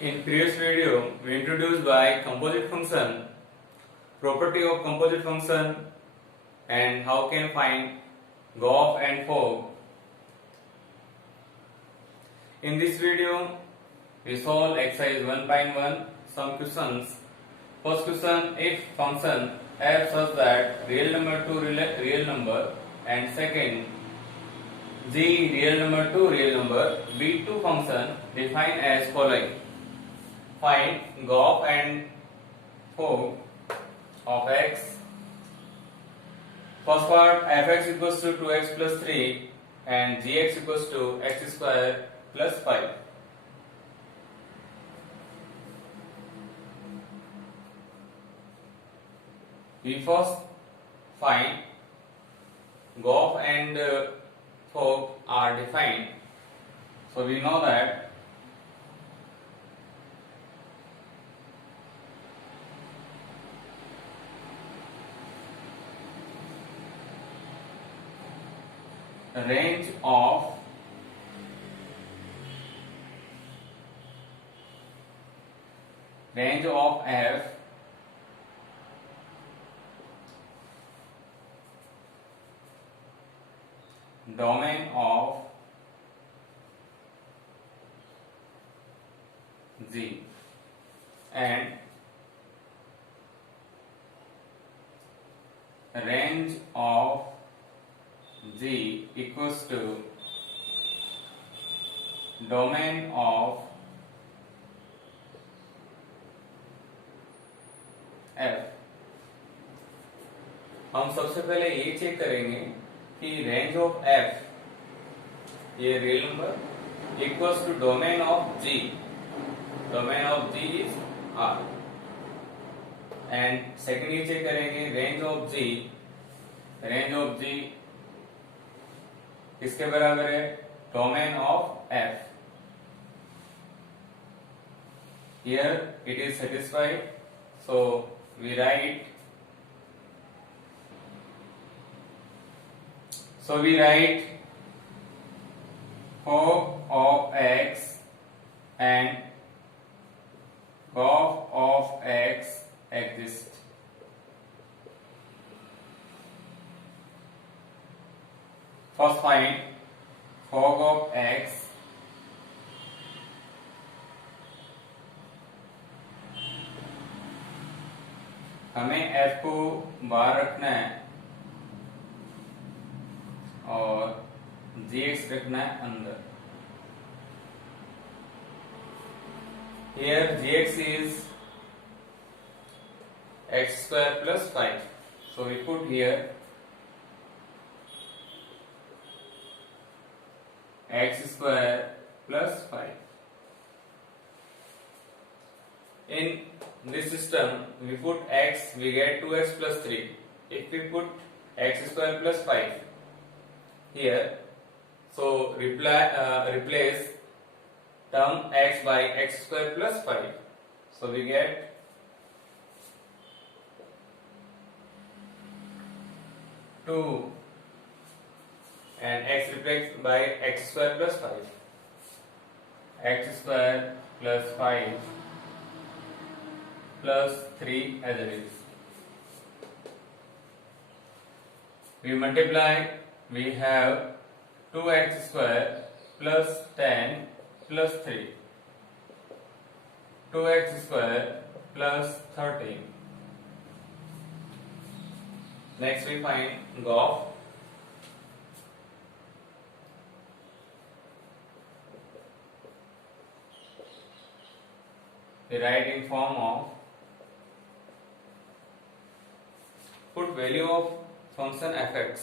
In previous video, we introduced by composite function, property of composite function, and how can find Goff and Fogg. In this video, we solve exercise 1.1 some questions. First question: if function f such that real number to real number, and second g real number to real number, be two function defined as following. Find Goff and Fogg of x. First part, fx equals to 2x plus 3 and gx equals to x square plus 5. We first find Goff and Fogg are defined. So we know that range of f domain of G and range of G equals to domain of F. हम सबसे पहले ये check करेंगे कि range of F ये real number equals to domain of G. Domain of G is R. And second ये check करेंगे range of G. Range of G किसके बराबर है? Domain of F. Here it is satisfied, so we write Fogg of x and Goff of x exist. First find Fogg of x. हमें f को बाहर रखना है और gx रखना है अंदर. Here gx is x square plus 5. So we put here x square plus 5. In this system, we put x, we get 2x plus 3. If we put x square plus 5 here, so replace term x by x square plus 5. So we get 2 and x replaced by x square plus 5. X square plus 5 plus 3 as it is. We multiply, we have 2x square plus 10 plus 3. 2x square plus 13. Next we find Goff. We write in form of, put value of function fx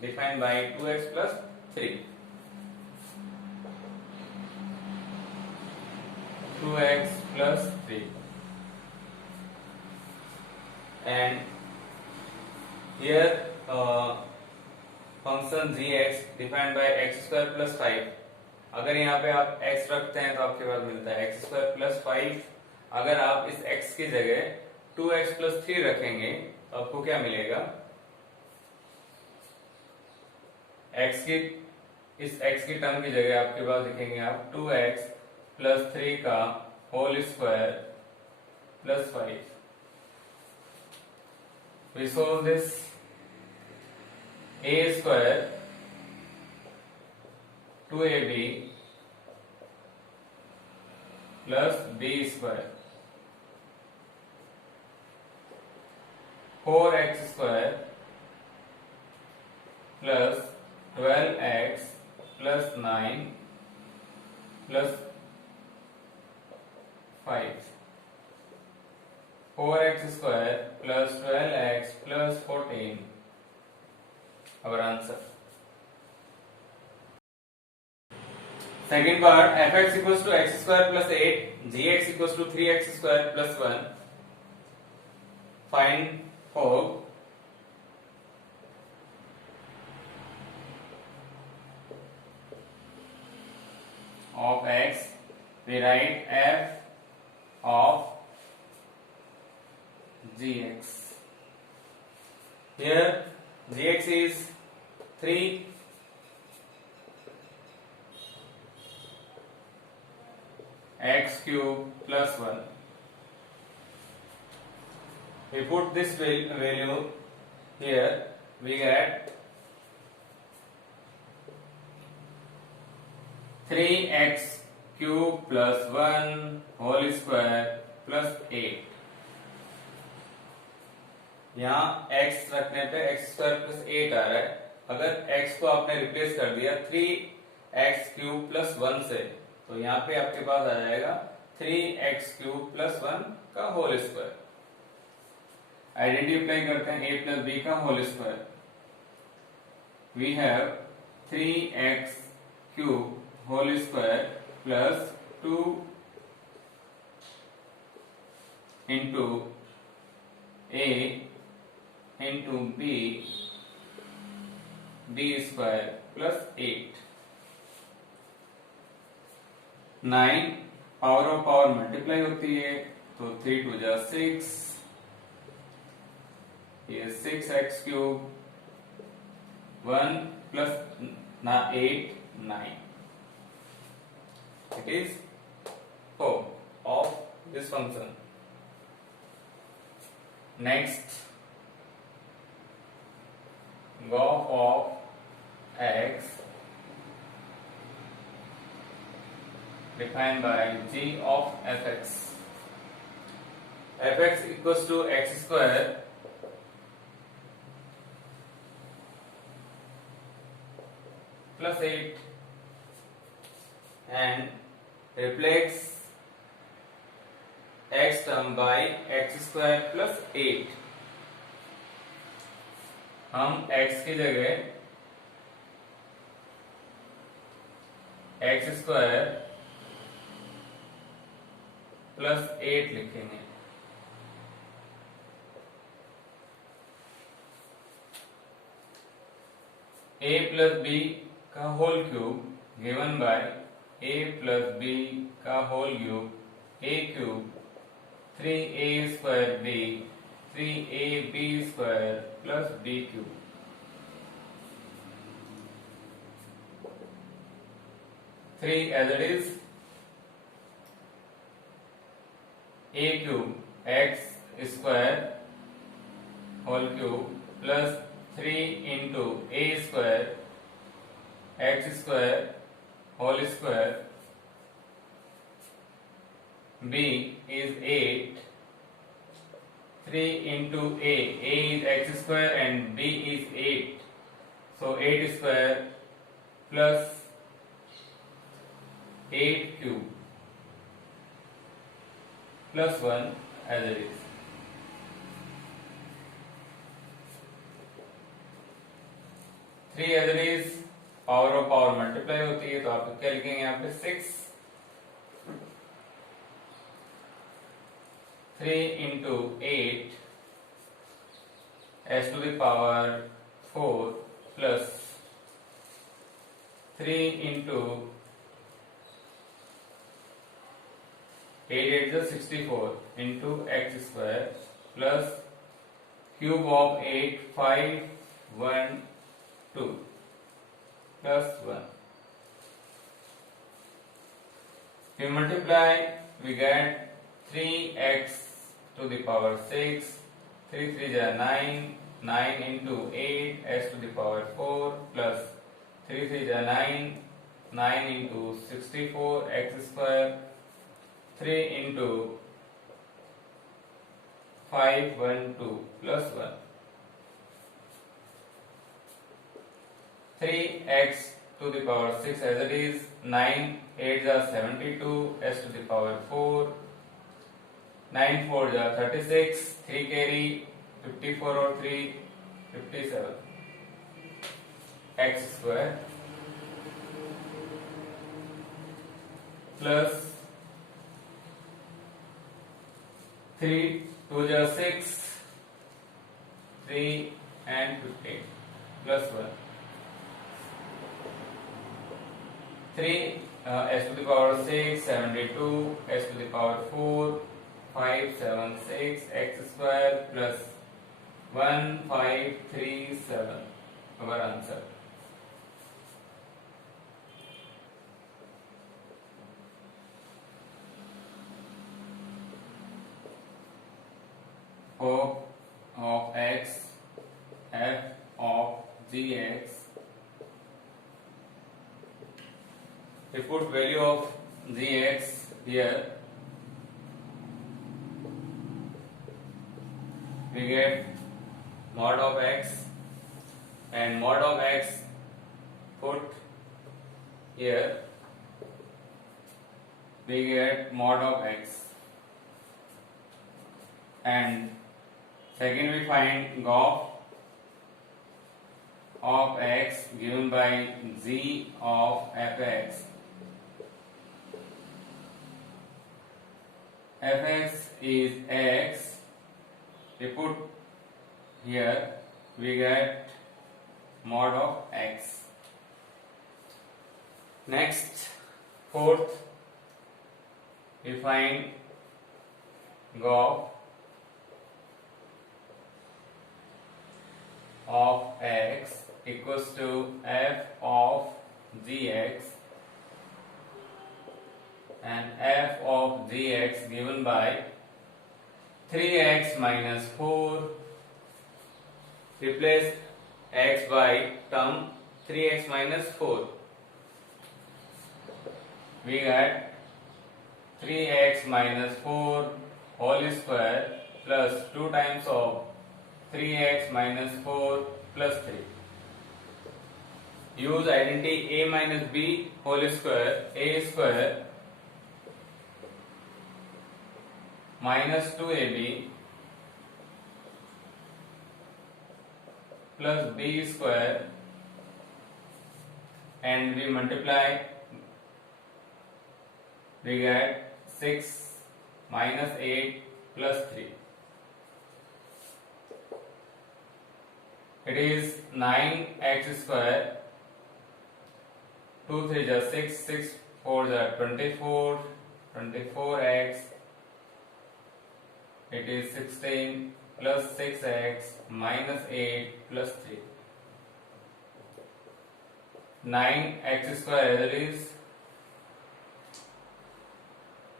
defined by 2x plus 3. 2x plus 3 and here function gx defined by x square plus 5. अगर यहाँ पे आप x रखते हैं तो आपके पास मिलता है x स्क्वायर प्लस 5. अगर आप इस x की जगह 2x प्लस 3 रखेंगे तो आपको क्या मिलेगा? x की इस x की टर्म की जगह आपके पास लिखेंगे आप 2x प्लस 3 का whole square plus 5. We solve this. A square 2ab plus b square 4x square plus 12x plus 9 plus 5. 4x square plus 12x plus 14. Our answer. Second part, fx equals to x square plus 8, gx equals to 3x square plus 1. Find for of x. We write f of gx. Here gx is 3 x cube plus 1. We put this value here, we get 3x cube plus 1 whole square plus 8. यहाँ x रखने पे x square plus 8 आ रहा है. अगर x को आपने replace कर दिया 3x क्यूब प्लस 1 से, तो यहाँ पे आपके पास आ जाएगा 3x क्यूब प्लस 1 का होल स्क्वायर. आइडेंटिटी अप्लाई करते हैं a प्लस b का whole square. We have 3x cube whole square plus 2 into a into b square plus 8. 9 power of power multiply होती है, तो 3 2 जा 6, ये 6x cube 1 plus 8 9. It is form of this function. Next, graph of x defined by g of fx. Fx equals to x square plus 8 and replace x term by x square plus 8. हम x की जगह x square plus 8 लिखेंगे. a plus b का whole cube given by a plus b का whole cube a cube 3a square b 3ab square plus b cube. 3 as it is. A cube x square whole cube plus 3 into a square x square whole square. b is 8. 3 into a is x square and b is 8. So 8 square plus 8 cube plus 1 as it is. 3 as it is, power of power multiply होती है, तो आप क्या लिखेंगे यहाँ पे 6. 3 into 8 s to the power 4 plus 3 into 8 8 is 64 into x square plus cube of 8 5 1 2 plus 1. we multiply, we get 3x to the power 6, 3 3 is 9, 9 into 8 x to the power 4 plus 3 3 is 9, 9 into 64 x square, 3 into 5 1 2 plus 1, 3x to the power 6 as it is, 9 8 is 72 s to the power 4, 9 4 is 36, 3 carry 54 or 3 57 x square plus 3 2 is 6, 3 and 15 plus 1, 3 s to the power 6 72 s to the power 4 5 7 6 x square plus 1537, our answer. Of x, f of gx, we put value of gx here, we get mod of x, and mod of x put here, we get mod of x, and second we find gof of x given by g of fx. Fx is x, we put here, we get mod of x. Next, fourth, we find gof of x equals to f of gx, and f of gx given by 3x minus 4, replace x by term 3x minus 4, we get 3x minus 4 whole square plus 2 times of 3x minus 4 plus 3. Use identity a minus b whole square, a square minus 2ab plus b square, and we multiply, we get 6 minus 8 plus 3. It is 9x square, 2 3 is 6, 6 4 is 24, 24x, it is 16 plus 6x minus 8 plus 3. 9x square as it is,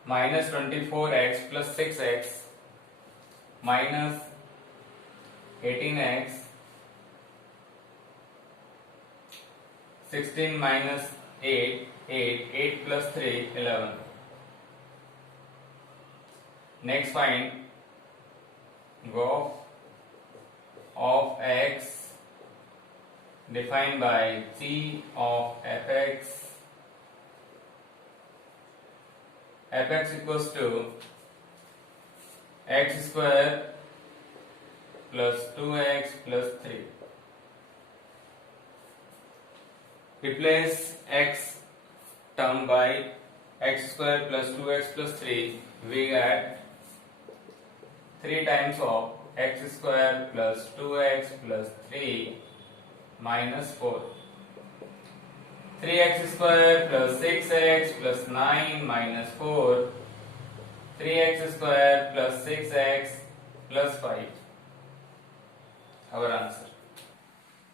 minus 24x plus 6x minus 18x, 16 minus 8, 8 plus 3, 11. Next find gof of x defined by g of fx. Fx equals to x square plus 2x plus 3. Replace x term by x square plus 2x plus 3. We get 3 times of x square plus 2x plus 3 minus 4. 3x square plus 6x plus 9 minus 4. 3x square plus 6x plus 5. Our answer.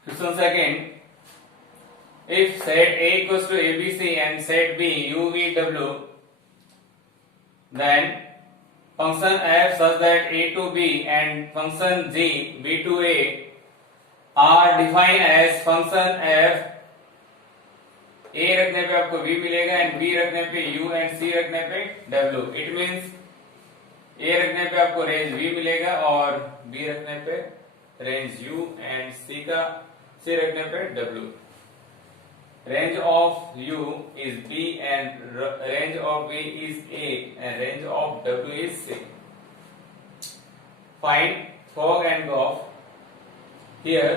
Question second. If set A equals to ABC and set B UVW then function f such that a to b and function g b to a are defined as function f a रखने पे आपको v मिलेगा and b रखने पे u and c रखने पे w. It means a रखने पे आपको रेंज v मिलेगा और b रखने पे रेंज u एंड c रखने पे w. Range of u is b and range of b is a and range of w is c. Find fog and goff. Here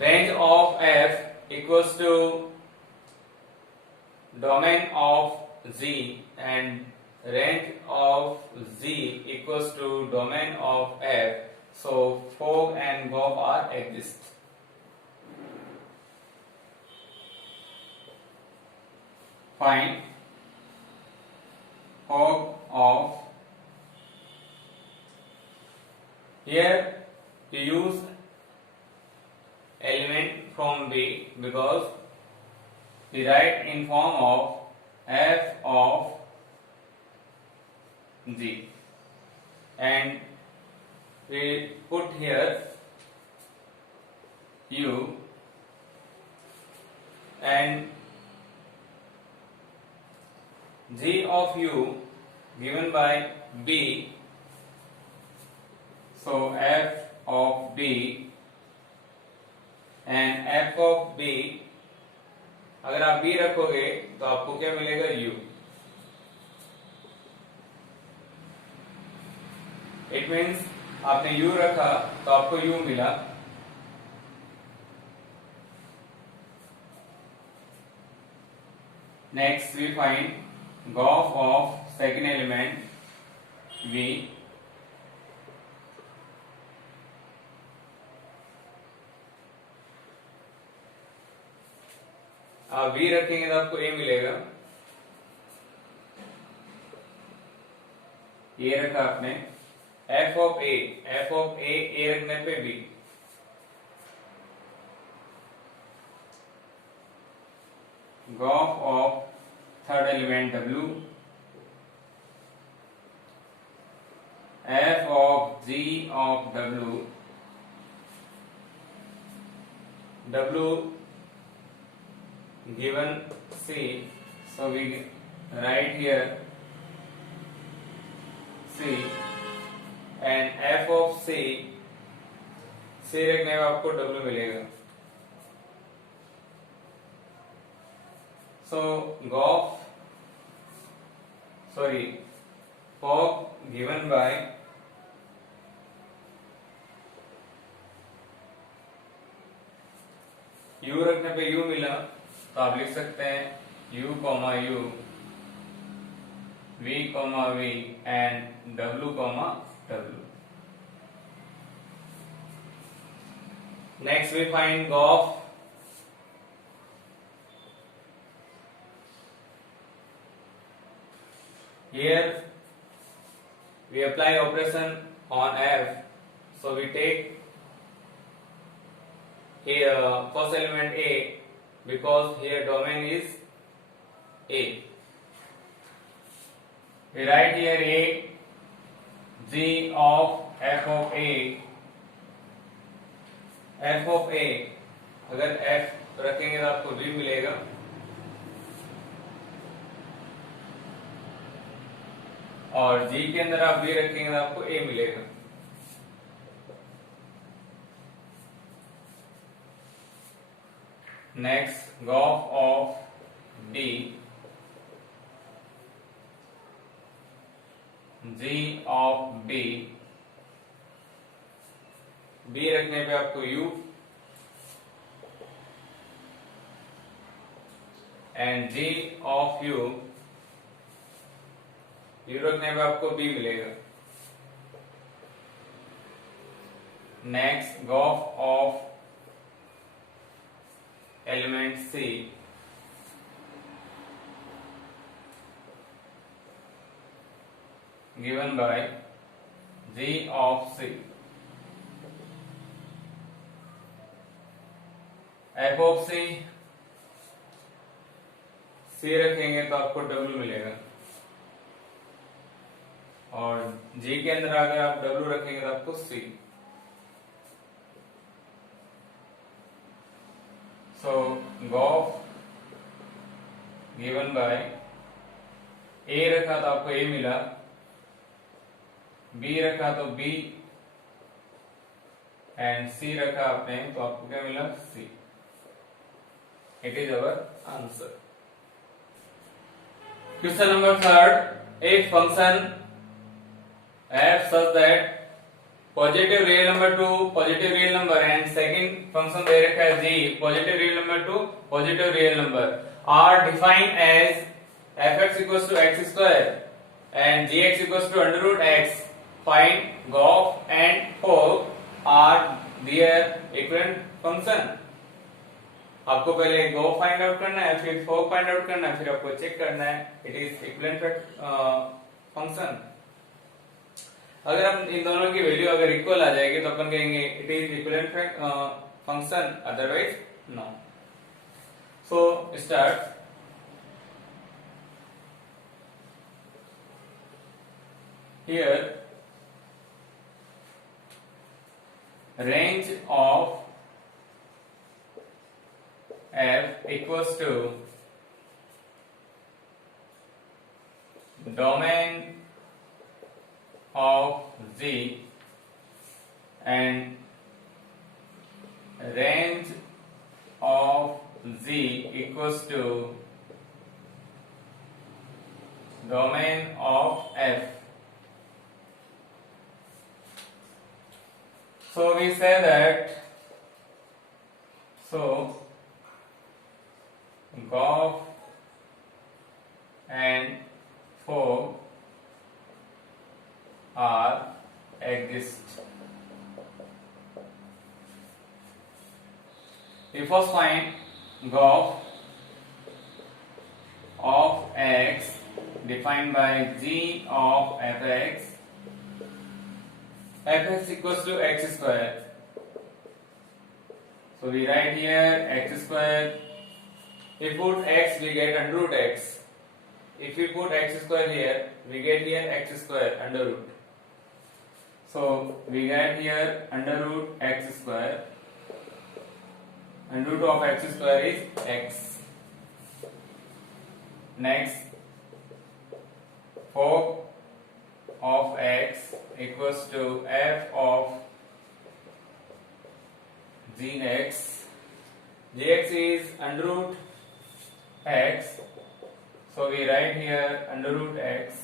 range of f equals to domain of z and range of z equals to domain of f. So fog and goff are exist. Find fog of. Here we use element from B because we write in form of f of g and we put here u and g of u given by b, so f of b and f of b, अगर आप b रखोगे तो आपको क्या मिलेगा u. It means आपने u रखा तो आपको u मिला. Next we find goff of second element v. आप v रखेंगे तो आपको a मिलेगा. ये रखा आपने f of a रखने पे b. Goff of third element w. F of g of w. W given c, so we write here c and f of c रखने में आपको w मिलेगा. So fog given by u रखने पे u मिला तो आप लिख सकते हैं u, u, v, v and w, w. Next we find goff. Here we apply operation on f, so we take here first element a because here domain is a. We write here a, g of f of a. f of a अगर f रखेंगे तो आपको v मिलेगा. और g के अंदर आप v रखेंगे तो आपको a मिलेगा. Next goff of d, g of b. b रखने पे आपको u and g of u रखने पे आपको b मिलेगा. Next goff of element c, given by g of c. f of c रखेंगे तो आपको w मिलेगा. और G के अंदर अगर आप W रखेंगे तो आपको C। So g of given by A रखा तो आपको A मिला, B रखा तो B, एंड C रखा आपने तो आपको क्या मिला? C। It is our answer. Question number third, एक function f such that positive real number to positive real number and second function दे रखा है g positive real number to positive real number are defined as fx equals to x square and gx equals to under root x. Find gof and fog are their equivalent function. आपको पहले गोफ find out करना है, फिर fog find out करना है, फिर आपको चेक करना है इट इज इक्विवेलेंट फंक्शन। अगर हम इन दोनों की वैल्यू अगर इक्वल आ जाएगी तो अपन कहेंगे it is equivalent function, otherwise no. So start. Here range of f equals to domain of z and range of z equals to domain of f. So we say that gof and fog are exist. We first find gof of x defined by g of fx. fx equals to x square. So we write here x square. If we put x, we get under root x. If we put x square here, we get here x square under root. So we get here under root x square. Under root of x square is x. Next, fog of x equals to f of gx. Gx is under root x, so we write here under root x.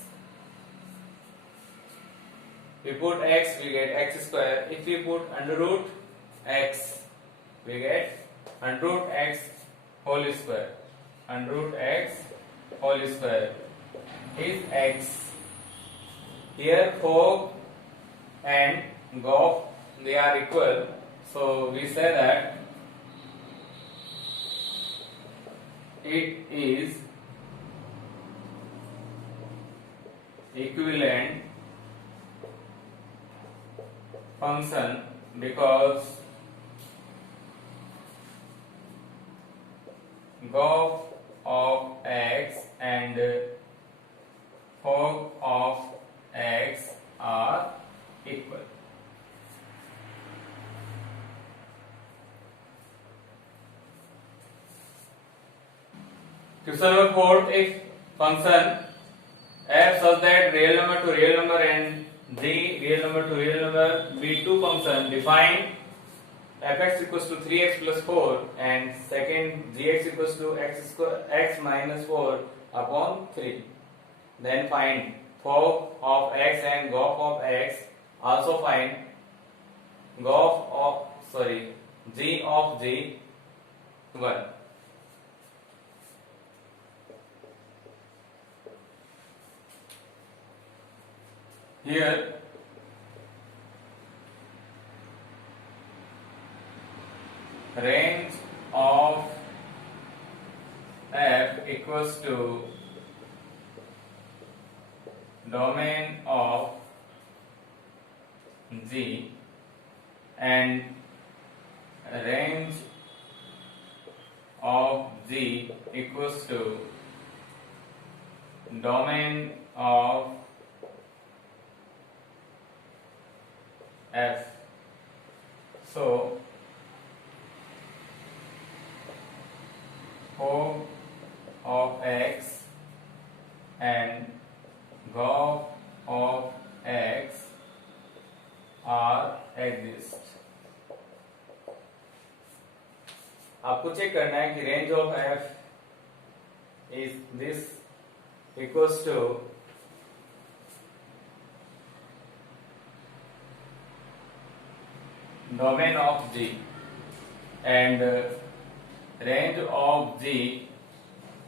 We put x, we get x square. If we put under root x, we get under root x whole square. Under root x whole square is x. Here fog and gof, they are equal, so we say that it is equivalent function because gof of x and fog of x are equal. Question number 4, if function f such that real number to real number and g real number to real number be two function defined fx equals to 3x plus 4 and second gx equals to x minus 4 upon 3, then find fog of x and gof of x. Also find g of g 1. Here range of f equals to domain of g and range of g equals to domain of f. So fog of x and gov of x are exist. आपको check करना है कि range of f is this equals to domain of G and range of G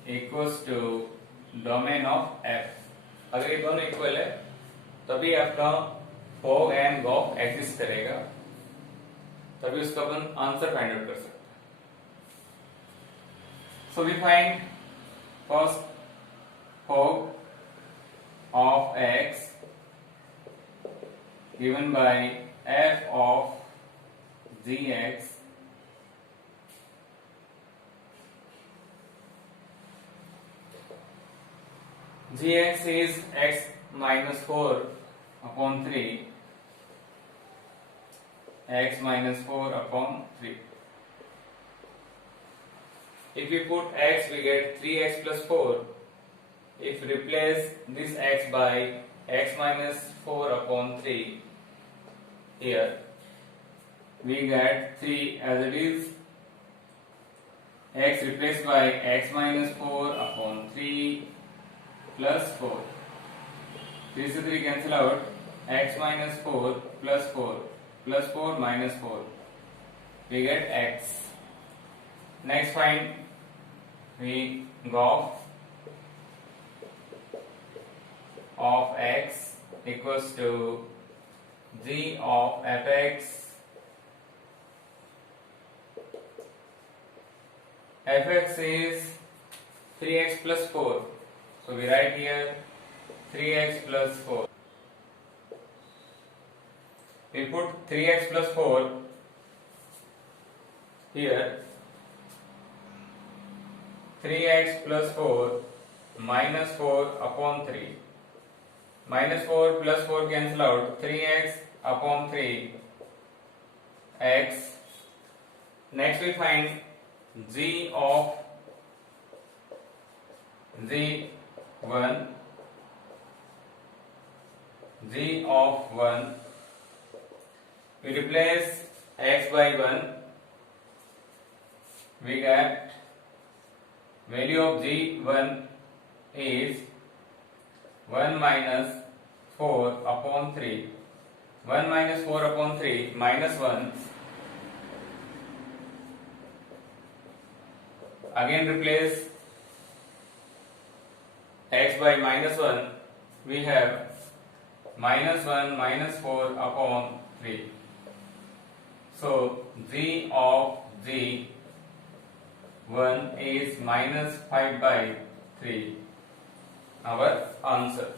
equals to domain of f. अगर ये दोनों equal है तभी आपका fog and gov एग्जिस्ट करेगा, तभी उसका अपन आंसर फाइंड आउट कर सकते हैं. So we find first fog of x given by f of gx gx is x minus 4 upon 3, x minus 4 upon 3. If we put x, we get 3x plus 4. If we replace this x by x minus 4 upon 3, here we get 3 as it is. X replaced by x minus 4 upon 3 plus 4. 3 से 3 cancel out. X minus 4 plus 4 plus 4 minus 4. We get x. Next find we gov of x equals to g of fx. Fx is 3x plus 4. So we write here 3x plus 4. We put 3x plus 4 here. 3x plus 4 minus 4 upon 3. Minus 4 plus 4 cancel out. 3x upon 3 x. Next we find g of g1. G of 1. We replace x by 1. We get value of g1 is 1 minus 4 upon 3. 1 minus 4 upon 3 minus 1. Again replace x by minus 1. We have minus 1 minus 4 upon 3. So g of g 1 is minus 5 by 3. Our answer.